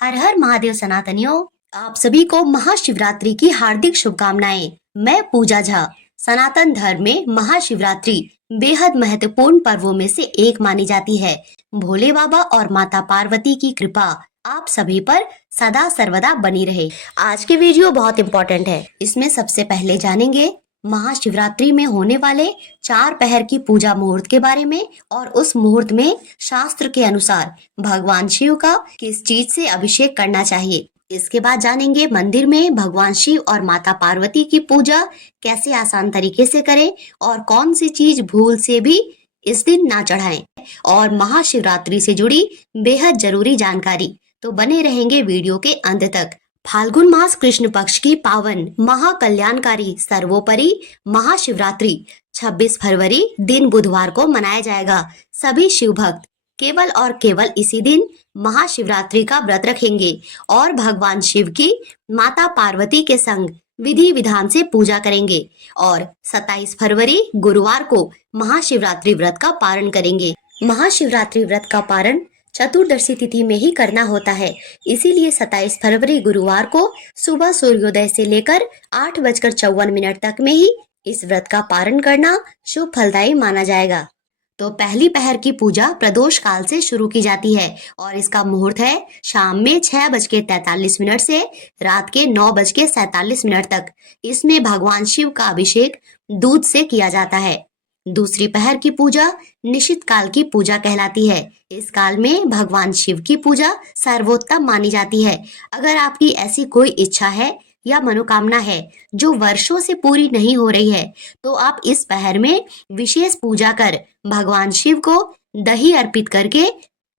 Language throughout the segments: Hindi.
हर हर महादेव सनातनियों, आप सभी को महाशिवरात्रि की हार्दिक शुभकामनाएं। मैं पूजा झा। सनातन धर्म में महाशिवरात्रि बेहद महत्वपूर्ण पर्वों में से एक मानी जाती है। भोले बाबा और माता पार्वती की कृपा आप सभी पर सदा सर्वदा बनी रहे। आज के वीडियो बहुत इम्पोर्टेंट है। इसमें सबसे पहले जानेंगे महाशिवरात्रि में होने वाले 4 पहर की पूजा मुहूर्त के बारे में और उस मुहूर्त में शास्त्र के अनुसार भगवान शिव का किस चीज से अभिषेक करना चाहिए। इसके बाद जानेंगे मंदिर में भगवान शिव और माता पार्वती की पूजा कैसे आसान तरीके से करें और कौन सी चीज भूल से भी इस दिन ना चढ़ाएं और महाशिवरात्रि से जुड़ी बेहद जरूरी जानकारी। तो बने रहेंगे वीडियो के अंत तक। फाल्गुन मास कृष्ण पक्ष की पावन महाकल्याणकारी सर्वोपरि महाशिवरात्रि 26 फरवरी दिन बुधवार को मनाया जाएगा। सभी शिव भक्त केवल और केवल इसी दिन महाशिवरात्रि का व्रत रखेंगे और भगवान शिव की माता पार्वती के संग विधि विधान से पूजा करेंगे और 27 फरवरी गुरुवार को महाशिवरात्रि व्रत का पारण करेंगे। महाशिवरात्रि व्रत का पारण चतुर्दशी तिथि में ही करना होता है, इसीलिए 27 फरवरी गुरुवार को सुबह सूर्योदय से लेकर 8:54 तक में ही इस व्रत का पारण करना शुभ फलदायी माना जाएगा। तो पहली पहर की पूजा प्रदोष काल से शुरू की जाती है और इसका मुहूर्त है शाम में 6:43 से रात के 9:47 तक। इसमें भगवान शिव का अभिषेक दूध से किया जाता है। दूसरी पहर की पूजा निशित काल की पूजा कहलाती है। इस काल में भगवान शिव की पूजा सर्वोत्तम मानी जाती है। अगर आपकी ऐसी कोई इच्छा है या मनोकामना है जो वर्षों से पूरी नहीं हो रही है, तो आप इस पहर में विशेष पूजा कर भगवान शिव को दही अर्पित करके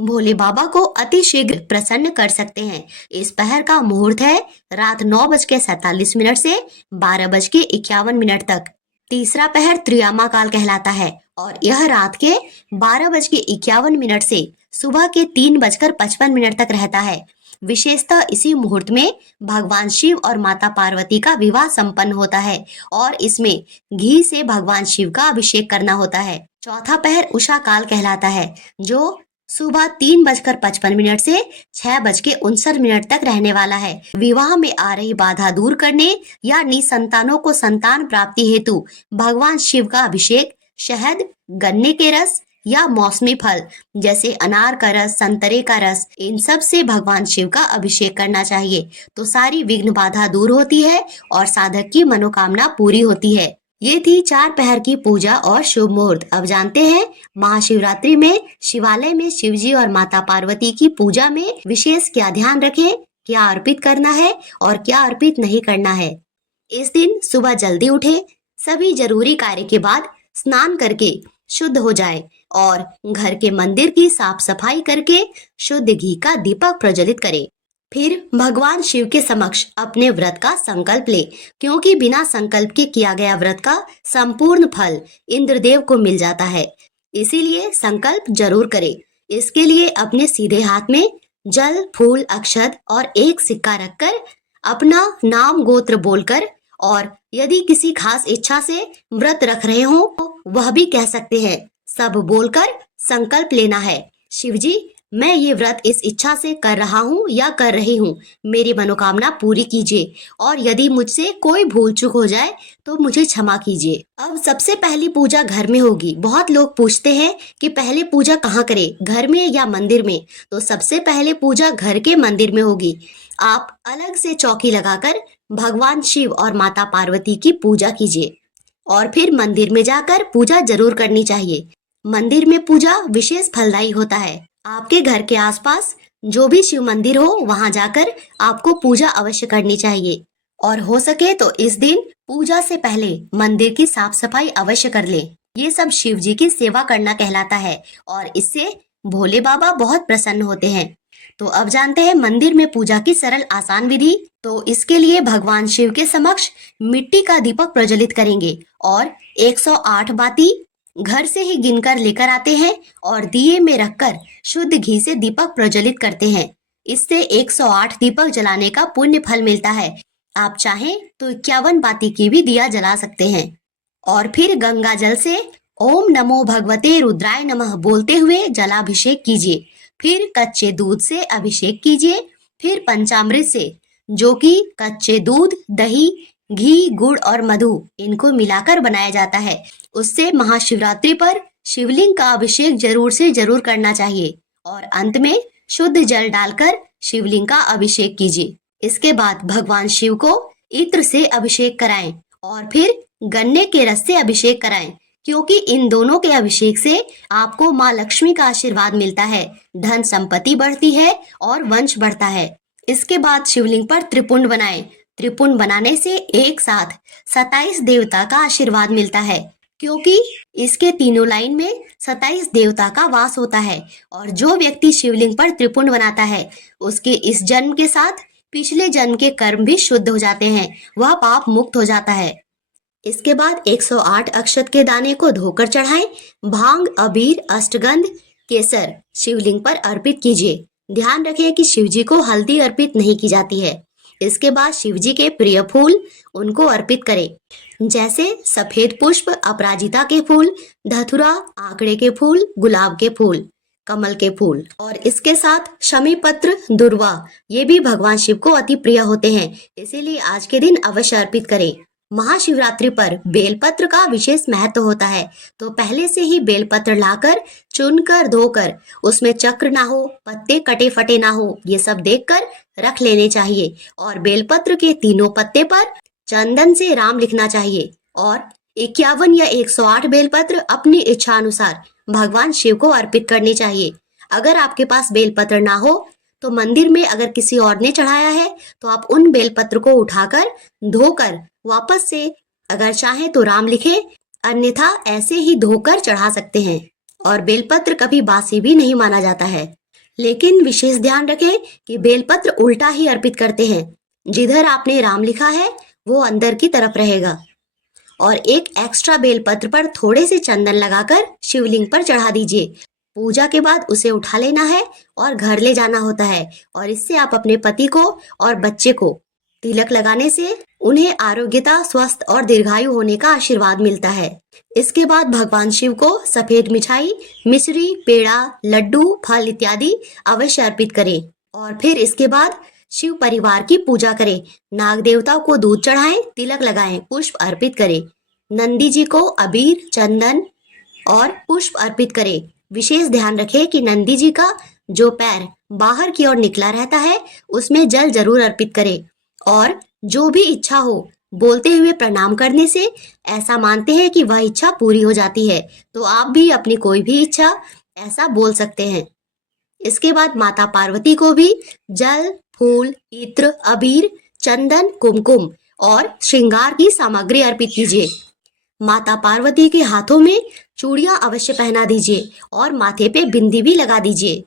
भोले बाबा को अति शीघ्र प्रसन्न कर सकते हैं। इस पहर का मुहूर्त है रात 9:47 से 12:51 तक। तीसरा पहर त्रियामा काल कहलाता है और यह रात के 12:51 से सुबह के 3:55 तक रहता है। विशेषतः इसी मुहूर्त में भगवान शिव और माता पार्वती का विवाह संपन्न होता है और इसमें घी से भगवान शिव का अभिषेक करना होता है। चौथा पहर उषा काल कहलाता है जो सुबह 3:55 से 6:59 तक रहने वाला है। विवाह में आ रही बाधा दूर करने या निसंतानों को संतान प्राप्ति हेतु भगवान शिव का अभिषेक शहद, गन्ने के रस या मौसमी फल जैसे अनार का रस, संतरे का रस, इन सब से भगवान शिव का अभिषेक करना चाहिए। तो सारी विघ्न बाधा दूर होती है और साधक की मनोकामना पूरी होती है। ये थी 4 पहर की पूजा और शुभ मुहूर्त। अब जानते हैं महाशिवरात्रि में शिवालय में शिवजी और माता पार्वती की पूजा में विशेष क्या ध्यान रखें, क्या अर्पित करना है और क्या अर्पित नहीं करना है। इस दिन सुबह जल्दी उठे, सभी जरूरी कार्य के बाद स्नान करके शुद्ध हो जाए और घर के मंदिर की साफ सफाई करके शुद्ध घी का दीपक प्रज्वलित करे। फिर भगवान शिव के समक्ष अपने व्रत का संकल्प ले, क्योंकि बिना संकल्प के किया गया व्रत का संपूर्ण फल इंद्रदेव को मिल जाता है। इसीलिए संकल्प जरूर करे। इसके लिए अपने सीधे हाथ में जल, फूल, अक्षत और एक सिक्का रखकर अपना नाम गोत्र बोलकर और यदि किसी खास इच्छा से व्रत रख रहे हो तो वह भी कह सकते हैं। सब बोलकर संकल्प लेना है, शिवजी मैं ये व्रत इस इच्छा से कर रहा हूँ या कर रही हूँ, मेरी मनोकामना पूरी कीजिए और यदि मुझसे कोई भूल चूक हो जाए तो मुझे क्षमा कीजिए। अब सबसे पहली पूजा घर में होगी। बहुत लोग पूछते हैं कि पहले पूजा कहाँ करें, घर में या मंदिर में? तो सबसे पहले पूजा घर के मंदिर में होगी। आप अलग से चौकी लगाकर भगवान शिव और माता पार्वती की पूजा कीजिए और फिर मंदिर में जाकर पूजा जरूर करनी चाहिए। मंदिर में पूजा विशेष फलदायी होता है। आपके घर के आसपास जो भी शिव मंदिर हो वहां जाकर आपको पूजा अवश्य करनी चाहिए और हो सके तो इस दिन पूजा से पहले मंदिर की साफ सफाई अवश्य कर ले। ये सब शिव जी की सेवा करना कहलाता है और इससे भोले बाबा बहुत प्रसन्न होते हैं। तो अब जानते हैं मंदिर में पूजा की सरल आसान विधि। तो इसके लिए भगवान शिव के समक्ष मिट्टी का दीपक प्रज्वलित करेंगे और 108 बाती घर से ही गिनकर लेकर आते हैं और दिए में रखकर शुद्ध घी से दीपक प्रज्वलित करते हैं। इससे 108 दीपक जलाने का पुण्य फल मिलता है। आप चाहें तो 51 बाती की भी दिया जला सकते हैं और फिर गंगा जल से ओम नमो भगवते रुद्राय नमः बोलते हुए जलाभिषेक कीजिए। फिर कच्चे दूध से अभिषेक कीजिए। फिर पंचामृत से, जो कि कच्चे दूध, दही, घी, गुड़ और मधु इनको मिलाकर बनाया जाता है, उससे महाशिवरात्रि पर शिवलिंग का अभिषेक जरूर से जरूर करना चाहिए। और अंत में शुद्ध जल डालकर शिवलिंग का अभिषेक कीजिए। इसके बाद भगवान शिव को इत्र से अभिषेक कराएं और फिर गन्ने के रस से अभिषेक कराएं, क्योंकि इन दोनों के अभिषेक से आपको माँ लक्ष्मी का आशीर्वाद मिलता है, धन संपत्ति बढ़ती है और वंश बढ़ता है। इसके बाद शिवलिंग पर त्रिपुंड बनाएं। त्रिपुंड बनाने से एक साथ 27 देवता का आशीर्वाद मिलता है, क्योंकि इसके तीनों लाइन में 27 देवता का वास होता है। और जो व्यक्ति शिवलिंग पर त्रिपुंड बनाता है, उसके इस जन्म के साथ पिछले जन्म के कर्म भी शुद्ध हो जाते हैं, वह पाप मुक्त हो जाता है। इसके बाद 108 अक्षत के दाने को धोकर चढ़ाएं। भांग, अबीर, अष्टगंध, केसर शिवलिंग पर अर्पित कीजिए। ध्यान रखें कि शिवजी को हल्दी अर्पित नहीं की जाती है। इसके बाद शिवजी के प्रिय फूल उनको अर्पित करें, जैसे सफेद पुष्प, अपराजिता के फूल, धतुरा, आंकड़े के फूल, गुलाब के फूल, कमल के फूल। और इसके साथ शमी पत्र, दुर्वा, ये भी भगवान शिव को अति प्रिय होते हैं, इसीलिए आज के दिन अवश्य अर्पित करें। महाशिवरात्रि पर बेलपत्र का विशेष महत्व होता है, तो पहले से ही बेलपत्र लाकर चुनकर धोकर उसमें चक्र ना हो, पत्ते कटे फटे ना हो, ये सब देखकर रख लेने चाहिए। और बेलपत्र के तीनों पत्ते पर चंदन से राम लिखना चाहिए। और 51 या 108 बेलपत्र अपनी इच्छा अनुसार भगवान शिव को अर्पित करने चाहिए। अगर आपके पास बेलपत्र ना हो तो मंदिर में अगर किसी और ने चढ़ाया है तो आप उन बेलपत्र को उठाकर धोकर वापस से अगर चाहें तो राम लिखें, अन्यथा ऐसे ही धोकर चढ़ा सकते हैं। और बेलपत्र कभी बासी भी नहीं माना जाता है, लेकिन विशेष ध्यान रखें कि बेलपत्र उल्टा ही अर्पित करते हैं। जिधर आपने राम लिखा है वो अंदर की तरफ रहेगा। और एक एक्स्ट्रा बेलपत्र पर थोड़े से चंदन लगाकर शिवलिंग पर चढ़ा दीजिए। पूजा के बाद उसे उठा लेना है और घर ले जाना होता है। और इससे आप अपने पति को और बच्चे को तिलक लगाने से उन्हें आरोग्यता, स्वस्थ और दीर्घायु होने का आशीर्वाद मिलता है। इसके बाद भगवान शिव को सफेद मिठाई, मिश्री, पेड़ा, लड्डू, फल इत्यादि अवश्य अर्पित करें। और फिर इसके बाद शिव परिवार की पूजा करें। नाग देवता को दूध चढ़ाएं, तिलक लगाएं, पुष्प अर्पित करें। नंदी जी को अबीर, चंदन और पुष्प अर्पित करें। विशेष ध्यान रखें कि नंदी जी का जो पैर बाहर की ओर निकला रहता है उसमें जल जरूर अर्पित करें। और जो भी इच्छा हो बोलते हुए प्रणाम करने से ऐसा मानते हैं कि वह इच्छा पूरी हो जाती है। तो आप भी अपनी कोई भी इच्छा ऐसा बोल सकते हैं। इसके बाद माता पार्वती को भी जल, फूल, इत्र, अबीर, चंदन, कुमकुम और श्रृंगार की सामग्री अर्पित कीजिए। माता पार्वती के हाथों में चूड़ियां अवश्य पहना दीजिए और माथे पे बिंदी भी लगा दीजिए।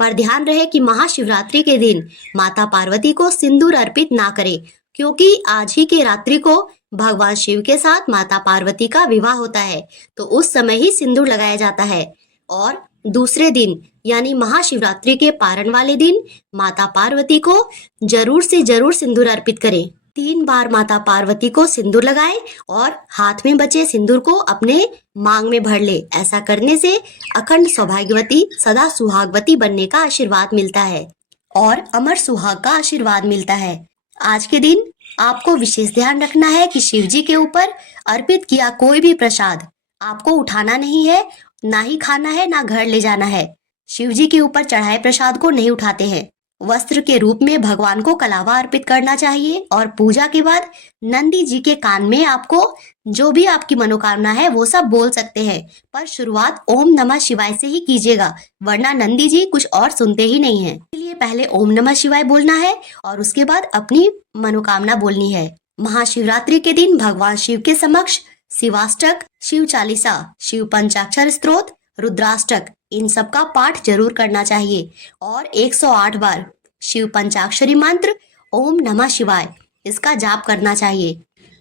पर ध्यान रहे कि महाशिवरात्रि के दिन माता पार्वती को सिंदूर अर्पित ना करें, क्योंकि आज ही के रात्रि को भगवान शिव के साथ माता पार्वती का विवाह होता है, तो उस समय ही सिंदूर लगाया जाता है। और दूसरे दिन यानी महाशिवरात्रि के पारण वाले दिन माता पार्वती को जरूर से जरूर सिंदूर अर्पित करें। 3 बार माता पार्वती को सिंदूर लगाएं और हाथ में बचे सिंदूर को अपने मांग में भर ले। ऐसा करने से अखंड सौभाग्यवती, सदा सुहागवती बनने का आशीर्वाद मिलता है और अमर सुहाग का आशीर्वाद मिलता है। आज के दिन आपको विशेष ध्यान रखना है कि शिव जी के ऊपर अर्पित किया कोई भी प्रसाद आपको उठाना नहीं है, ना ही खाना है, ना घर ले जाना है। शिव जी के ऊपर चढ़ाए प्रसाद को नहीं उठाते हैं। वस्त्र के रूप में भगवान को कलावा अर्पित करना चाहिए। और पूजा के बाद नंदी जी के कान में आपको जो भी आपकी मनोकामना है वो सब बोल सकते हैं, पर शुरुआत ओम नमः शिवाय से ही कीजिएगा, वरना नंदी जी कुछ और सुनते ही नहीं है। इसलिए पहले ओम नमः शिवाय बोलना है और उसके बाद अपनी मनोकामना बोलनी है। महाशिवरात्रि के दिन भगवान शिव के समक्ष शिवाष्टक, शिव चालीसा, शिव पंचाक्षर स्तोत्र, रुद्राष्टक इन सब का पाठ जरूर करना चाहिए। और 108 बार शिव पंचाक्षरी मंत्र ओम नमः शिवाय इसका जाप करना चाहिए।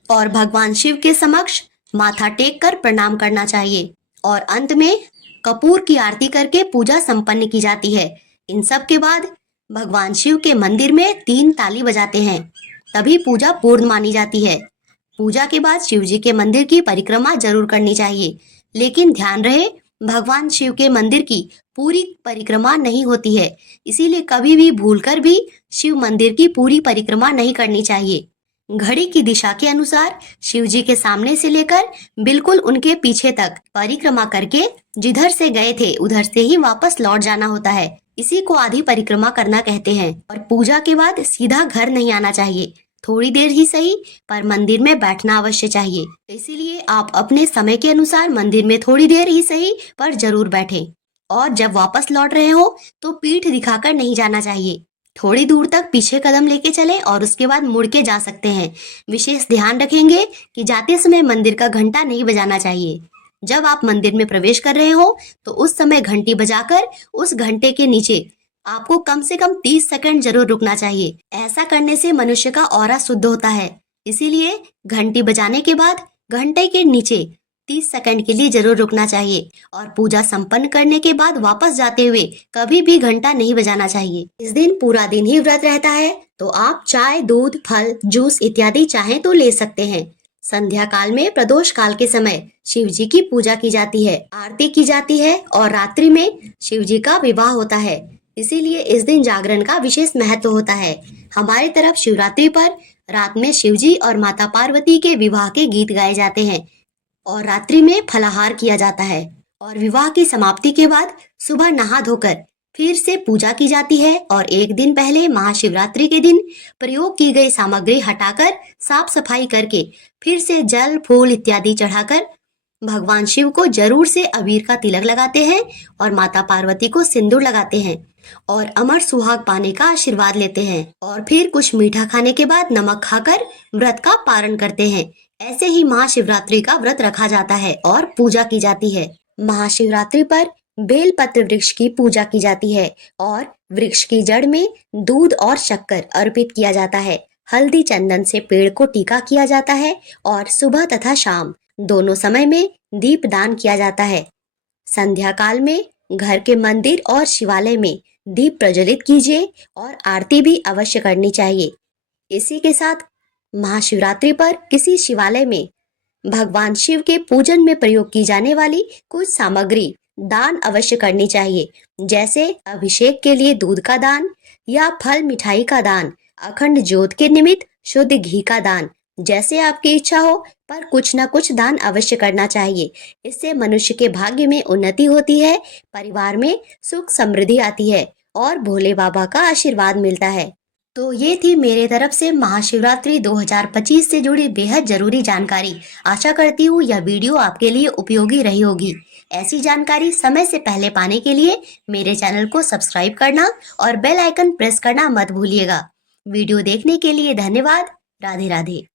और भगवान शिव के समक्ष माथा टेक कर प्रणाम करना चाहिए। और अंत में कपूर की आरती करके पूजा संपन्न की जाती है। इन सब के बाद भगवान शिव के मंदिर में 3 ताली बजाते हैं, तभी पूजा पूर्ण मानी जाती है। पूजा के बाद शिव जी के मंदिर की परिक्रमा जरूर करनी चाहिए, लेकिन ध्यान रहे भगवान शिव के मंदिर की पूरी परिक्रमा नहीं होती है, इसीलिए कभी भी भूलकर भी शिव मंदिर की पूरी परिक्रमा नहीं करनी चाहिए। घड़ी की दिशा के अनुसार शिव जी के सामने से लेकर बिल्कुल उनके पीछे तक परिक्रमा करके जिधर से गए थे उधर से ही वापस लौट जाना होता है। इसी को आधी परिक्रमा करना कहते हैं। और पूजा के बाद सीधा घर नहीं आना चाहिए, थोड़ी देर ही सही पर मंदिर में बैठना अवश्य चाहिए। इसीलिए आप अपने समय के अनुसार मंदिर में थोड़ी देर ही सही पर जरूर बैठें। और जब वापस लौट रहे हो तो पीठ दिखाकर नहीं जाना चाहिए, थोड़ी दूर तक पीछे कदम लेके चले और उसके बाद मुड़ के जा सकते हैं। विशेष ध्यान रखेंगे कि जाते समय मंदिर का घंटा नहीं बजाना चाहिए। जब आप मंदिर में प्रवेश कर रहे हो तो उस समय घंटी बजाकर उस घंटे के नीचे आपको कम से कम 30 सेकंड जरूर रुकना चाहिए। ऐसा करने से मनुष्य का ऑरा शुद्ध होता है। इसीलिए घंटी बजाने के बाद घंटे के नीचे 30 सेकंड के लिए जरूर रुकना चाहिए। और पूजा संपन्न करने के बाद वापस जाते हुए कभी भी घंटा नहीं बजाना चाहिए। इस दिन पूरा दिन ही व्रत रहता है, तो आप चाय, दूध, फल, जूस इत्यादि चाहें तो ले सकते हैं। संध्या काल में प्रदोष काल के समय शिव जी की पूजा की जाती है, आरती की जाती है और रात्रि में शिव जी का विवाह होता है। इसीलिए इस दिन जागरण का विशेष महत्व होता है। हमारी तरफ शिवरात्रि पर रात में शिव जी और माता पार्वती के विवाह के गीत गाए जाते हैं और रात्रि में फलाहार किया जाता है। और विवाह की समाप्ति के बाद सुबह नहा धोकर फिर से पूजा की जाती है और एक दिन पहले महाशिवरात्रि के दिन प्रयोग की गई सामग्री हटाकर साफ सफाई करके फिर से जल, फूल इत्यादि चढ़ाकर भगवान शिव को जरूर से अबीर का तिलक लगाते हैं और माता पार्वती को सिंदूर लगाते हैं और अमर सुहाग पाने का आशीर्वाद लेते हैं। और फिर कुछ मीठा खाने के बाद नमक खाकर व्रत का पारण करते हैं। ऐसे ही महाशिवरात्रि का व्रत रखा जाता है और पूजा की जाती है। महाशिवरात्रि पर बेलपत्र वृक्ष की पूजा की जाती है और वृक्ष की जड़ में दूध और शक्कर अर्पित किया जाता है। हल्दी चंदन से पेड़ को टीका किया जाता है और सुबह तथा शाम दोनों समय में दीप दान किया जाता है। संध्या काल में घर के मंदिर और शिवालय में दीप प्रज्वलित कीजिए और आरती भी अवश्य करनी चाहिए। इसी के साथ महाशिवरात्रि पर किसी शिवालय में भगवान शिव के पूजन में प्रयोग की जाने वाली कुछ सामग्री दान अवश्य करनी चाहिए, जैसे अभिषेक के लिए दूध का दान या फल मिठाई का दान, अखंड ज्योत के निमित्त शुद्ध घी का दान। जैसे आपकी इच्छा हो पर कुछ न कुछ दान अवश्य करना चाहिए। इससे मनुष्य के भाग्य में उन्नति होती है, परिवार में सुख समृद्धि आती है और भोले बाबा का आशीर्वाद मिलता है। तो ये थी मेरे तरफ से महाशिवरात्रि 2025 से जुड़ी बेहद जरूरी जानकारी। आशा करती हूँ यह वीडियो आपके लिए उपयोगी रही होगी। ऐसी जानकारी समय से पहले पाने के लिए मेरे चैनल को सब्सक्राइब करना और बेल आइकन प्रेस करना मत भूलिएगा। वीडियो देखने के लिए धन्यवाद। राधे राधे।